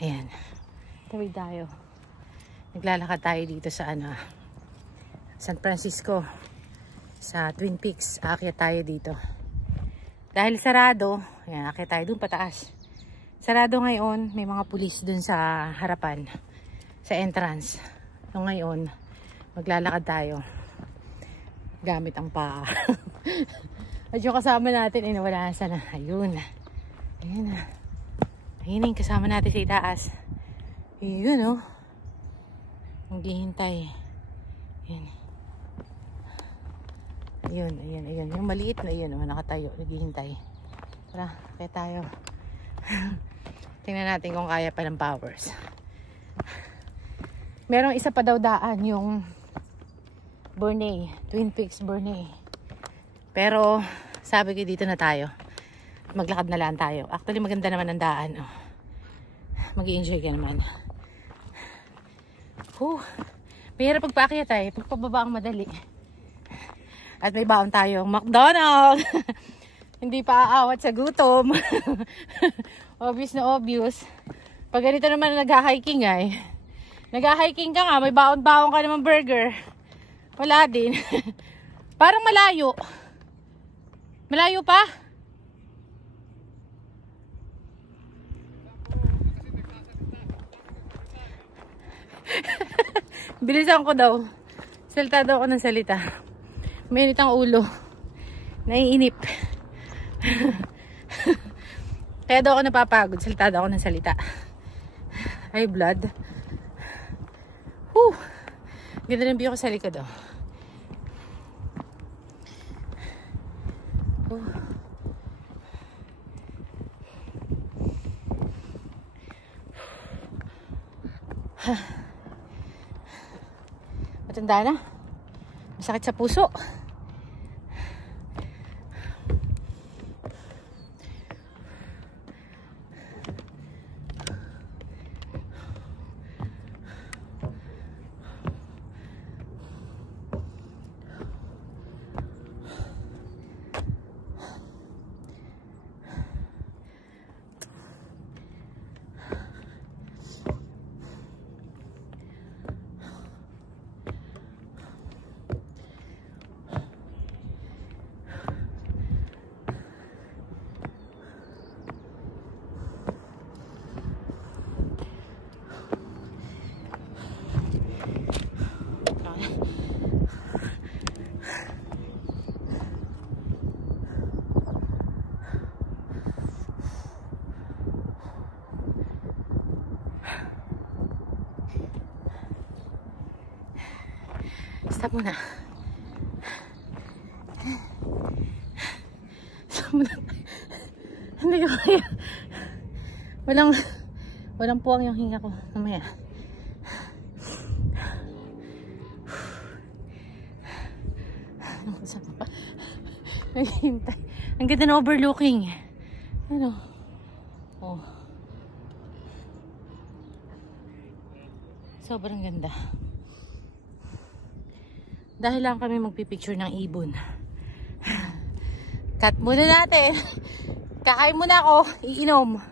Ayan. Tawid tayo. Naglalakad tayo dito sa San Francisco. Sa Twin Peaks. Aakyat tayo dito. Dahil sarado, ayan, aakyat tayo dun pataas. Sarado ngayon, may mga pulis dun sa harapan. Sa entrance. So ngayon, maglalakad tayo. Gamit ang paa. At yung kasama natin, wala na sana. Ayun. Ayun na. Ayun yung kasama natin sa itaas. Ayun, oh. Maghihintay. Ayun. Ayun, ayun, ayun. Yung maliit na yun, nakatayo. Naghihintay. Tara, kaya tayo. Tingnan natin kung kaya pa ng powers. Merong isa pa daw daan, yung Burney. Twin Peaks Burney. Pero, sabi ko dito na tayo. Maglakad na lang tayo. Actually, maganda naman ang daan. Oh. Mag-i-enjoy ka naman. Mahirap pagpaakyat tayo. Pagpababa ang madali. At may baon tayong McDonald's. Hindi pa aawat sa gutom. Obvious na obvious. Pag ganito naman nag-hiking ay. Nag-hiking ka nga, may baon-baon ka naman burger. Wala din. Parang malayo. Malayo pa? Bilisan ko daw. Salita daw ako ng salita. Mainit ang ulo. Naiinip. Kaya daw ako napapagod. Salita daw ako ng salita. Ay, blood. Ganda ng view ko sa likod, oh. Matanda na. Masakit sa puso. Stop muna. Stop muna. Hindi ko kaya. Walang puwang yung hinga ko. Mamaya. Naghihintay. Ang ganda na overlooking. Ano? Oh. Sobrang ganda. Dahil lang kami magpipicture ng ibon. Cut muna natin. Kakain muna ako. Iinom.